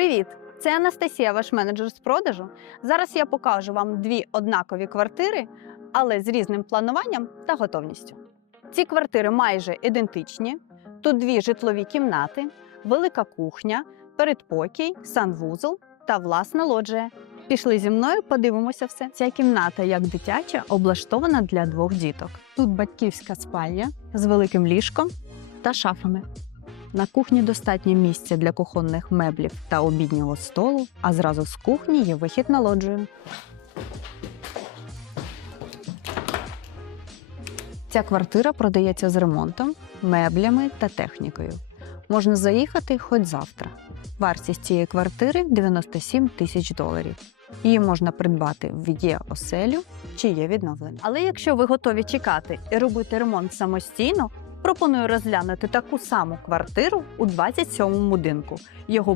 Привіт! Це Анастасія, ваш менеджер з продажу. Зараз я покажу вам дві однакові квартири, але з різним плануванням та готовністю. Ці квартири майже ідентичні. Тут дві житлові кімнати, велика кухня, передпокій, санвузол та власна лоджія. Пішли зі мною, подивимося все. Ця кімната, як дитяча, облаштована для двох діток. Тут батьківська спальня з великим ліжком та шафами. На кухні достатньо місця для кухонних меблів та обіднього столу, а зразу з кухні є вихід на лоджію. Ця квартира продається з ремонтом, меблями та технікою. Можна заїхати хоч завтра. Вартість цієї квартири 97 тисяч доларів. Її можна придбати в є оселю чи є відновлення. Але якщо ви готові чекати і робити ремонт самостійно, пропоную розглянути таку саму квартиру у 27-му будинку. Його